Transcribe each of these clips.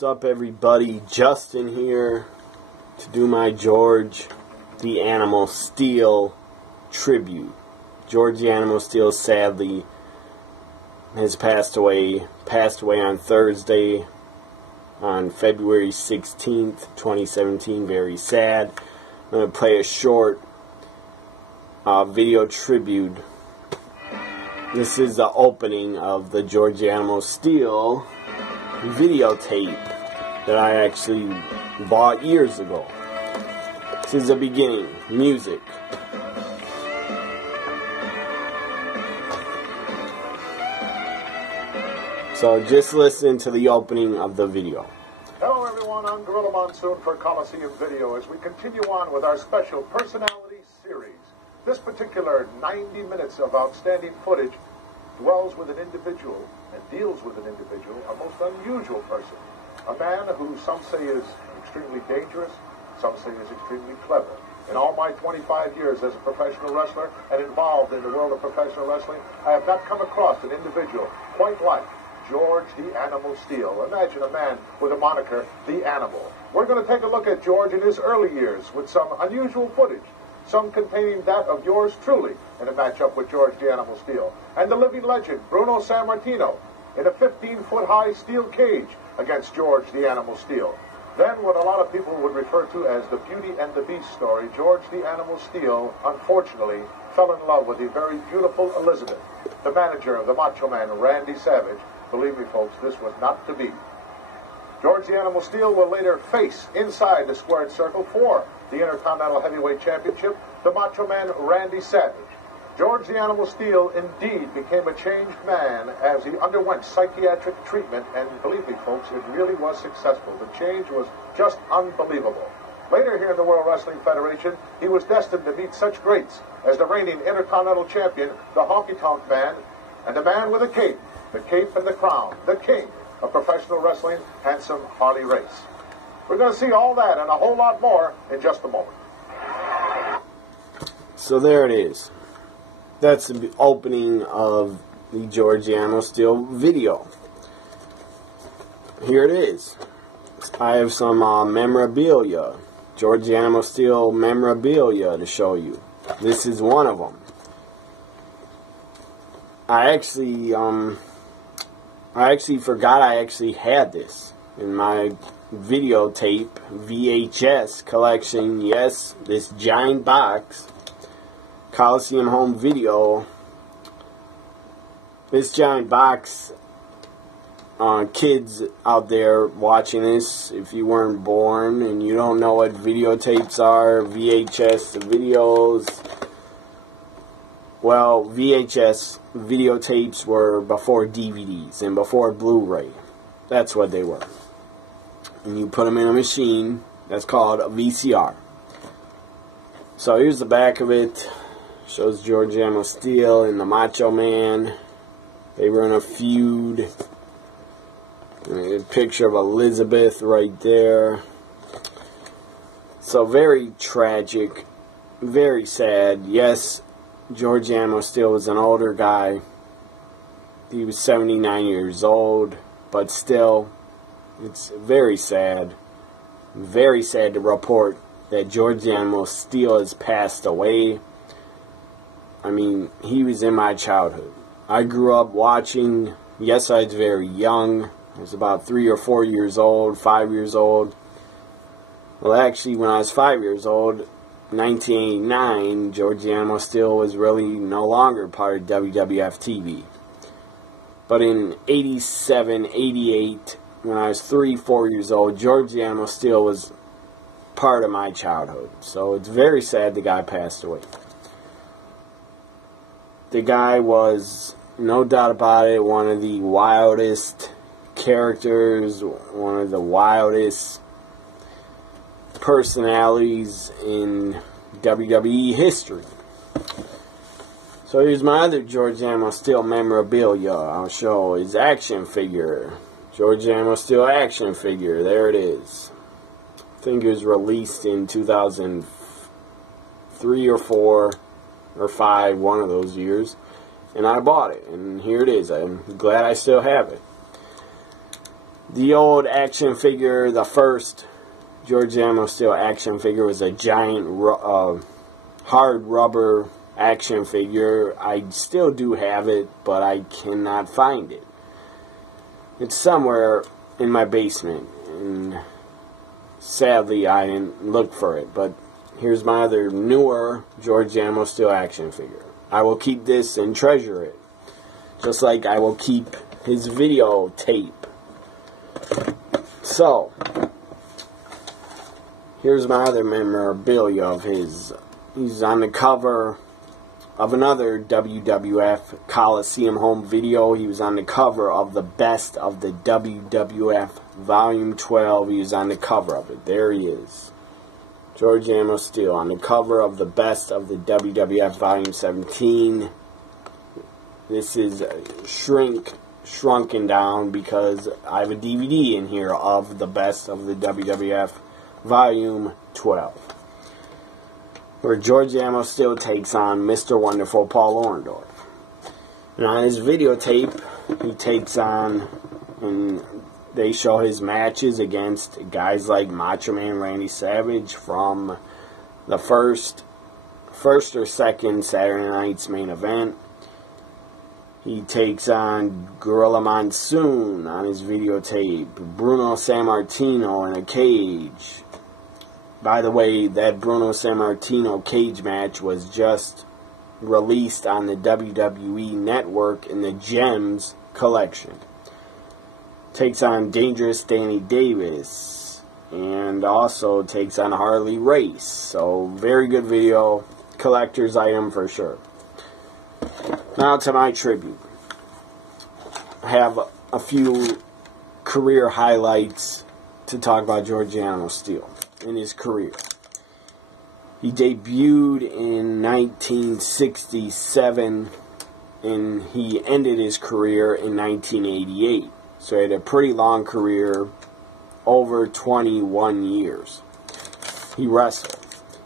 What's up, everybody? Justin here to do my George the Animal Steele tribute. George the Animal Steele sadly has passed away on Thursday, on February 16th, 2017. Very sad. I'm going to play a short video tribute. This is the opening of the George the Animal Steele videotape that I actually bought years ago. This is the beginning. Music. So just listen to the opening of the video. Hello everyone, I'm Gorilla Monsoon for Coliseum Video as we continue on with our special personality series. This particular 90 minutes of outstanding footage dwells with an individual and deals with an individual, a most unusual person. A man who some say is extremely dangerous, some say is extremely clever. In all my 25 years as a professional wrestler and involved in the world of professional wrestling, I have not come across an individual quite like George the Animal Steele. Imagine a man with a moniker, The Animal. We're going to take a look at George in his early years with some unusual footage, some containing that of yours truly in a matchup with George the Animal Steele, and the living legend, Bruno Sammartino, in a 15-foot high steel cage against George the Animal Steele. Then what a lot of people would refer to as the Beauty and the Beast story, George the Animal Steele, unfortunately, fell in love with the very beautiful Elizabeth, the manager of the Macho Man, Randy Savage. Believe me, folks, this was not to be. George the Animal Steele will later face inside the squared circle for the Intercontinental Heavyweight Championship the Macho Man, Randy Savage. George the Animal Steele indeed became a changed man as he underwent psychiatric treatment, and believe me, folks, it really was successful. The change was just unbelievable. Later here in the World Wrestling Federation, he was destined to meet such greats as the reigning Intercontinental Champion, the Honky Tonk Man, and the man with the cape and the crown, the king of professional wrestling, handsome Harley Race. We're going to see all that and a whole lot more in just a moment. So there it is. That's the opening of the George the Animal Steele video. Here it is. I have some memorabilia, George the Animal Steele memorabilia to show you. This is one of them. I actually forgot I actually had this in my videotape VHS collection. Yes, this giant box, Coliseum Home Video. This giant box, kids out there watching this, if you weren't born and you don't know what videotapes are, VHS videos, well, VHS videotapes were before DVDs and before Blu-ray. That's what they were. And you put them in a machine that's called a VCR. So here's the back of it. Shows George the Animal Steele and the Macho Man. They were in a feud. A picture of Elizabeth right there. So very tragic. Very sad. Yes, George the Animal Steele was an older guy. He was 79 years old. But still, it's very sad. Very sad to report that George the Animal Steele has passed away. I mean, he was in my childhood. I grew up watching. Yes, I was very young. I was about 3 or 4 years old, 5 years old. Well, actually, when I was 5 years old, 1989, George the Animal Steele was really no longer part of WWF TV. But in 87, 88, when I was 3, 4 years old, George the Animal Steele was part of my childhood. So it's very sad the guy passed away. The guy was, no doubt about it, one of the wildest characters, one of the wildest personalities in WWE history. So here's my other George the Animal Steele memorabilia. I'll show his action figure. George the Animal Steele action figure. There it is. I think it was released in 2003 or 4 or 5, one of those years. And I bought it. And here it is. I'm glad I still have it. The old action figure, the first George Animal Steele action figure, was a giant hard rubber action figure. I still do have it, but I cannot find it. It's somewhere in my basement, and sadly I didn't look for it. But here's my other newer George Animal Steele action figure. I will keep this and treasure it, just like I will keep his videotape. So, here's my other memorabilia of his. He's on the cover of another WWF Coliseum home video. He was on the cover of the Best of the WWF Volume 12. He was on the cover of it. There he is. George Animal Steele on the cover of the Best of the WWF Volume 17. This is shrunken down because I have a DVD in here of the Best of the WWF Volume 12, where George Animal Steele takes on Mr. Wonderful Paul Orndorff. And on his videotape, he takes on, and they show his matches against guys like Macho Man Randy Savage from the first or second Saturday Night's Main Event. He takes on Gorilla Monsoon on his videotape. Bruno Sammartino in a cage. By the way, that Bruno Sammartino cage match was just released on the WWE Network in the Gems collection. Takes on Dangerous Danny Davis. And also takes on Harley Race. So, very good video. Collector's item for sure. Now to my tribute. I have a few career highlights to talk about George Animal Steele in his career. He debuted in 1967 and he ended his career in 1988. So he had a pretty long career, over 21 years. He wrestled.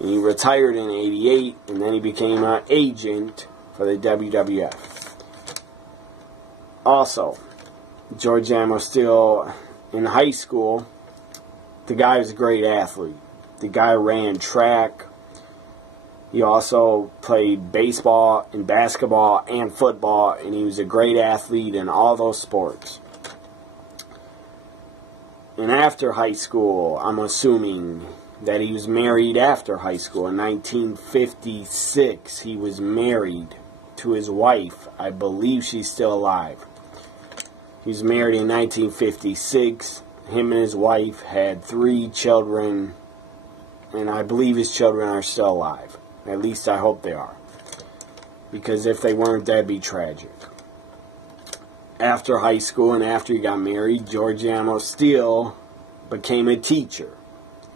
And he retired in 88 and then he became an agent for the WWF. Also, George Animal Steele in high school, the guy was a great athlete. The guy ran track. He also played baseball and basketball and football, and he was a great athlete in all those sports. And after high school, I'm assuming that he was married after high school. In 1956, he was married to his wife. I believe she's still alive. He was married in 1956. Him and his wife had 3 children, and I believe his children are still alive. At least I hope they are, because if they weren't, that'd be tragic. After high school and after he got married, George Animal Steele became a teacher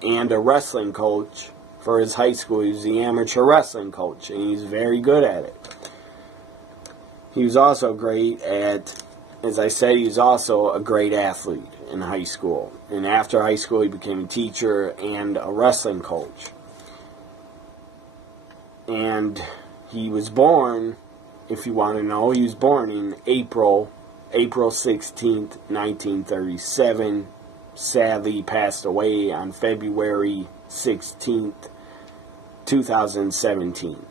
and a wrestling coach for his high school. He was the amateur wrestling coach, and he's very good at it. He was also great at, as I said, he was also a great athlete in high school. And after high school, he became a teacher and a wrestling coach. And he was born, if you want to know, he was born in April 16th, 1937. Sadly, he passed away on February 16th, 2017.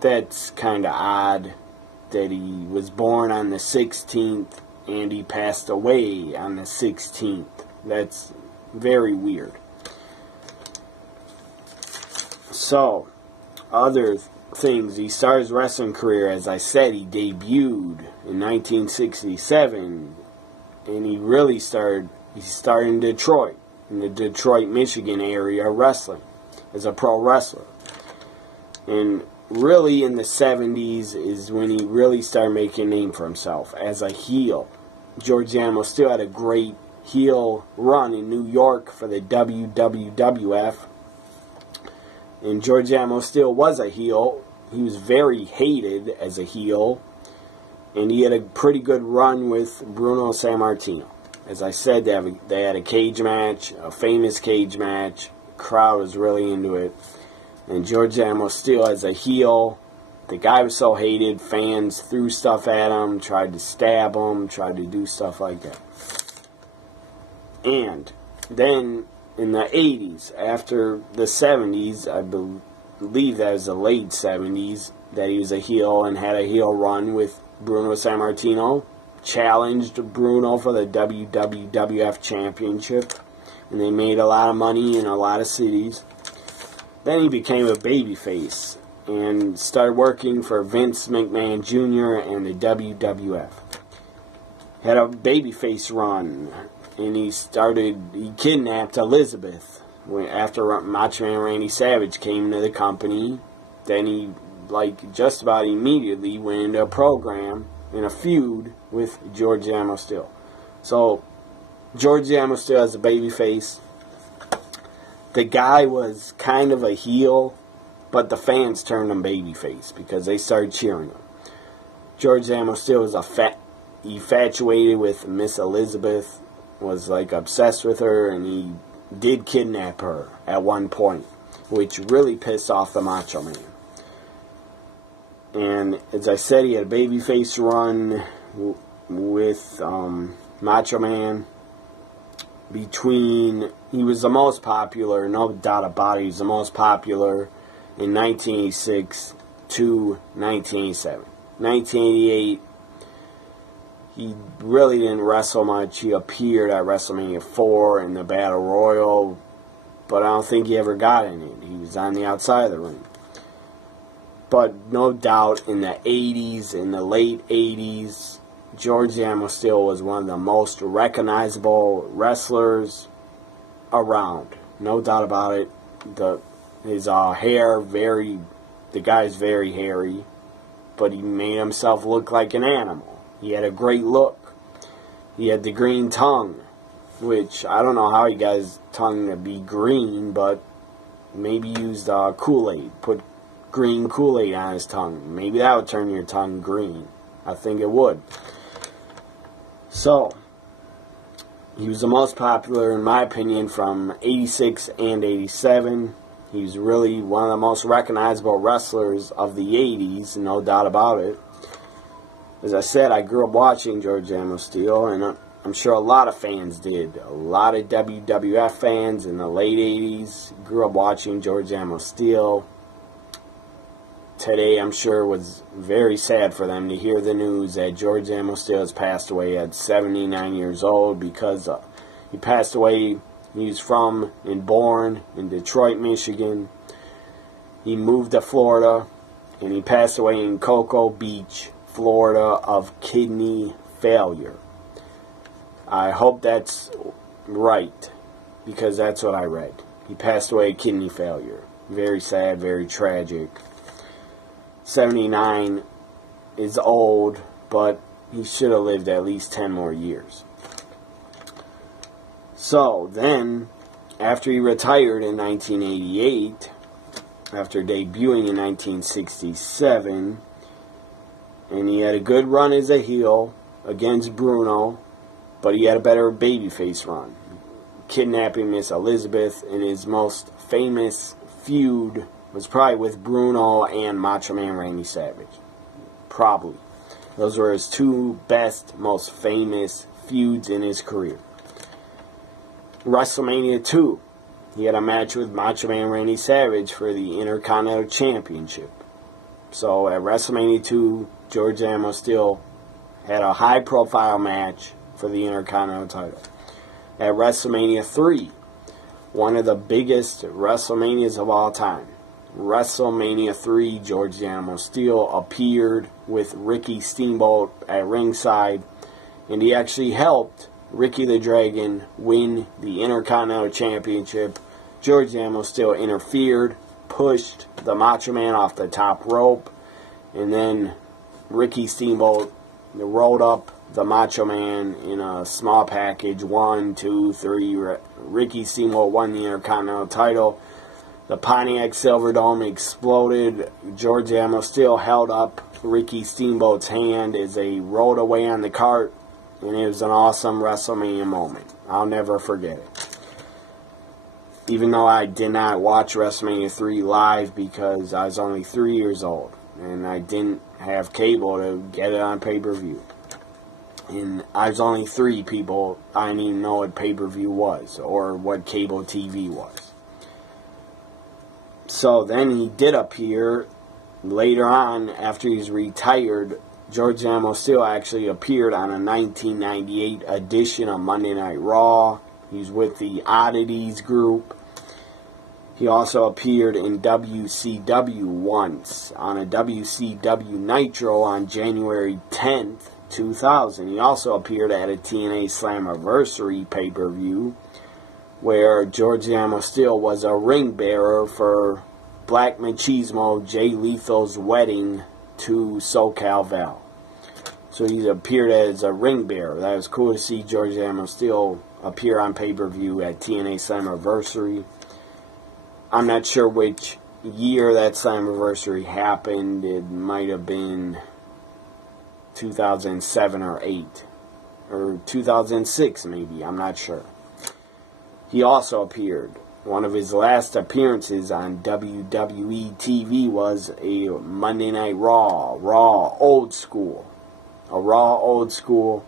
That's kind of odd that he was born on the 16th and he passed away on the 16th. That's very weird. So, other things. He started his wrestling career, as I said, he debuted in 1967, and he really started in Detroit, in the Detroit, Michigan area wrestling, as a pro wrestler. And really in the 70s is when he really started making a name for himself as a heel. George Animal Steele had a great heel run in New York for the WWF. And George Animal Steele was a heel. He was very hated as a heel. And he had a pretty good run with Bruno Sammartino. As I said, they had a cage match, a famous cage match. The crowd was really into it. And George Animal Steele as a heel, the guy was so hated, fans threw stuff at him, tried to stab him, tried to do stuff like that. And then in the 80s, after the 70s, I believe that was the late 70s, that he was a heel and had a heel run with Bruno Sammartino, challenged Bruno for the WWF Championship, and they made a lot of money in a lot of cities. Then he became a babyface and started working for Vince McMahon Jr. and the WWF. Had a babyface run, and he kidnapped Elizabeth after Macho Man Randy Savage came to the company. Then he, just about immediately went into a program in a feud with George Amo Steele. So, George Amo Steele as a babyface. The guy was kind of a heel, but the fans turned him babyface because they started cheering him. George Amo Steele was infatuated with Miss Elizabeth, was obsessed with her, and he did kidnap her at one point, which really pissed off the Macho Man. And as I said, he had a babyface run with Macho Man. He was the most popular, no doubt about it, he was the most popular in 1986 to 1987. 1988, he really didn't wrestle much. He appeared at WrestleMania 4 in the Battle Royal, but I don't think he ever got in it. He was on the outside of the ring. But no doubt in the 80s, in the late 80s, George Amo Steele was one of the most recognizable wrestlers around. No doubt about it. His hair, the guy's very hairy, but he made himself look like an animal. He had a great look. He had the green tongue, which I don't know how he got his tongue to be green, but maybe used Kool-Aid. Put green Kool-Aid on his tongue. Maybe that would turn your tongue green. I think it would. So, he was the most popular, in my opinion, from 86 and 87. He was really one of the most recognizable wrestlers of the 80s, no doubt about it. As I said, I grew up watching George Amo Steele, and I'm sure a lot of fans did. A lot of WWF fans in the late 80s grew up watching George Amo Steele. Today, I'm sure, was very sad for them to hear the news that George Amo Steele has passed away at 79 years old, because he passed away. He was from and born in Detroit, Michigan. He moved to Florida, and he passed away in Cocoa Beach, Florida, of kidney failure. I hope that's right, because that's what I read. He passed away of kidney failure. Very sad, very tragic. 79 is old, but he should have lived at least 10 more years. So, then, after he retired in 1988, after debuting in 1967, and he had a good run as a heel against Bruno, but he had a better babyface run, kidnapping Miss Elizabeth, and his most famous feud was probably with Bruno and Macho Man Randy Savage. Probably. Those were his two best, most famous feuds in his career. WrestleMania 2, he had a match with Macho Man Randy Savage for the Intercontinental Championship. So at WrestleMania 2, George Amo Steele had a high-profile match for the Intercontinental title. At WrestleMania 3, one of the biggest WrestleManias of all time, WrestleMania 3, George Amo Steele appeared with Ricky Steamboat at ringside, and he actually helped Ricky the Dragon win the Intercontinental Championship. George Amo Steele interfered, pushed the Macho Man off the top rope, and then Ricky Steamboat rolled up the Macho Man in a small package. 1, 2, 3. Ricky Steamboat won the Intercontinental title. The Pontiac Silverdome exploded. George Amo Steele held up Ricky Steamboat's hand as they rolled away on the cart, and it was an awesome WrestleMania moment. I'll never forget it. Even though I did not watch WrestleMania 3 live because I was only 3 years old, and I didn't have cable to get it on pay-per-view. And I was only 3 people. I didn't even know what pay-per-view was or what cable TV was. So then he did appear later on after he's retired. George Animal Steele actually appeared on a 1998 edition of Monday Night Raw. He's with the Oddities group. He also appeared in WCW once on a WCW Nitro on January 10th, 2000. He also appeared at a TNA Slammiversary pay-per-view where George Animal Steele was a ring bearer for Black Machismo Jay Lethal's wedding to SoCal Val. So he appeared as a ring bearer. That was cool to see George Animal Steele appear on pay-per-view at TNA Slammiversary. I'm not sure which year that Slammiversary happened. It might have been 2007 or 8. Or 2006 maybe. I'm not sure. He also appeared. One of his last appearances on WWE TV was a Monday Night Raw. Raw Old School. A Raw Old School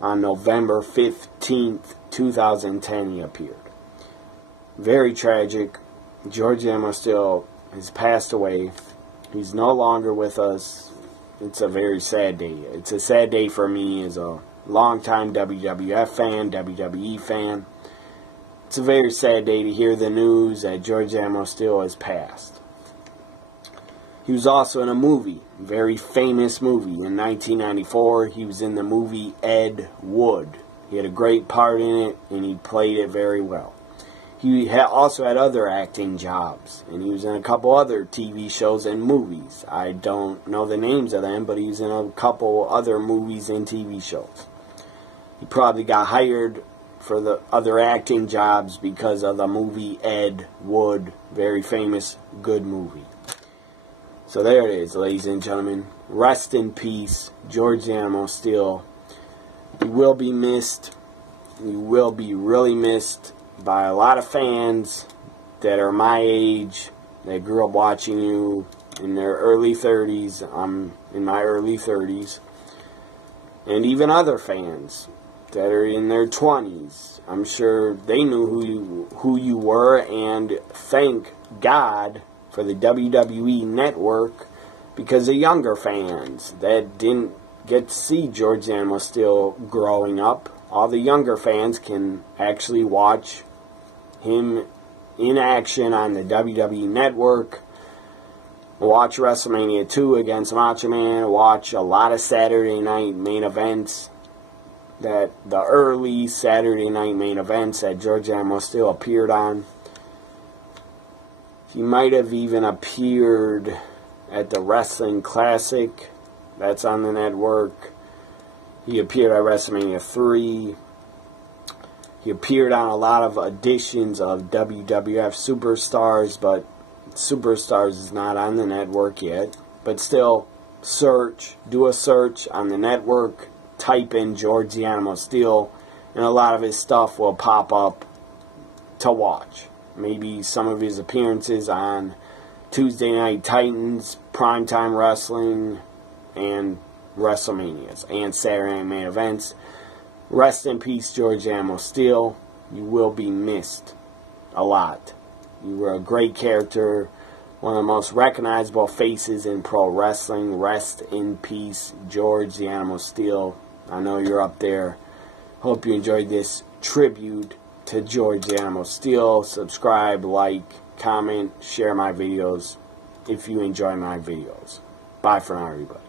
on November 15th, 2010 he appeared. Very tragic. George Animal Steele has passed away. He's no longer with us. It's a very sad day. It's a sad day for me as a longtime WWF fan, WWE fan. It's a very sad day to hear the news that George Animal Steele has passed. He was also in a movie, a very famous movie. In 1994, he was in the movie Ed Wood. He had a great part in it, and he played it very well. He also had other acting jobs, and he was in a couple other TV shows and movies. I don't know the names of them, but he was in a couple other movies and TV shows. He probably got hired for the other acting jobs because of the movie Ed Wood. Very famous, good movie. So there it is, ladies and gentlemen. Rest in peace, George Animal Steele. You will be missed. You will be really missed by a lot of fans that are my age, that grew up watching you in their early 30s. I'm in my early 30s. And even other fans that are in their 20s. I'm sure they knew who you were, and thank God for the WWE Network, because the younger fans that didn't get to see George Animal Steele growing up, all the younger fans can actually watch him in action on the WWE Network, watch WrestleMania 2 against Macho Man, watch a lot of Saturday night main events, that the early Saturday night main events that George Animal Steele appeared on. He might have even appeared at the Wrestling Classic that's on the network. He appeared at WrestleMania 3. He appeared on a lot of editions of WWF Superstars, but Superstars is not on the network yet. But still, do a search on the network, type in George the Animal Steele, and a lot of his stuff will pop up to watch. Maybe some of his appearances on Tuesday Night Titans, Primetime Wrestling, and WrestleManias, and Saturday Night Main Events. Rest in peace, George Animal Steele. You will be missed a lot. You were a great character, one of the most recognizable faces in pro wrestling. Rest in peace, George the Animal Steele. I know you're up there. Hope you enjoyed this tribute to George the Animal Steele. Subscribe, like, comment, share my videos if you enjoy my videos. Bye for now, everybody.